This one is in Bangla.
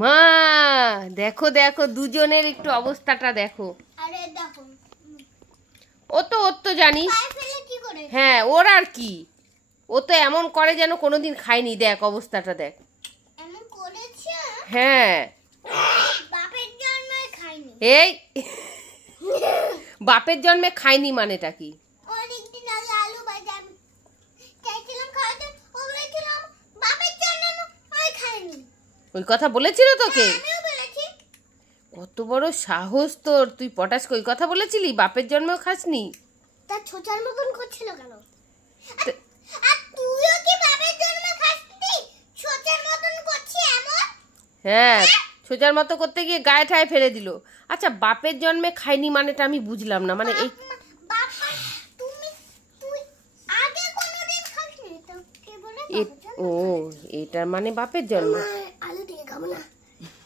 মা দেখো দেখো দুজনের একটু অবস্থাটা দেখো। আরে দেখো ওর তো জানিস। হ্যাঁ ওর আর কি, ও তো এমন করে যেন কোনোদিন খায়নি। দেখ অবস্থাটা দেখ। এমন করেছে? হ্যাঁ বাপের জন্মে খাইনি। এই বাপের জন্মে খায়নি মানেটা কি? অনেকদিন আগে আলু ভাজা চাইছিলাম খাওয়াতে, ও বলেছিলাম বাপের জন্মে আমি খাইনি। ওই কথা বলেছিল তোকে? আমিও বলেছি। কত বড় সাহস তোর, তুই পটাশকে ওই কথা বলেছিলি বাপের জন্মেও খাসনি? তার ছোচার মতন করছিল কেন? আর তুইও কি বাপের জন্মে খাসনি? ছোচার মতন করছি এমন? হ্যাঁ সোজার মতো করতে গিয়ে গায়ে ঠায় ফেলে দিল। আচ্ছা বাপের জন্মে খাইনি মানেটা আমি বুঝলাম না, মানে এই তুই আগে কোনোদিন খাসনি তো কে বলে? ও এটার মানে বাপের জন্ম। আলু দিয়ে খাবো না।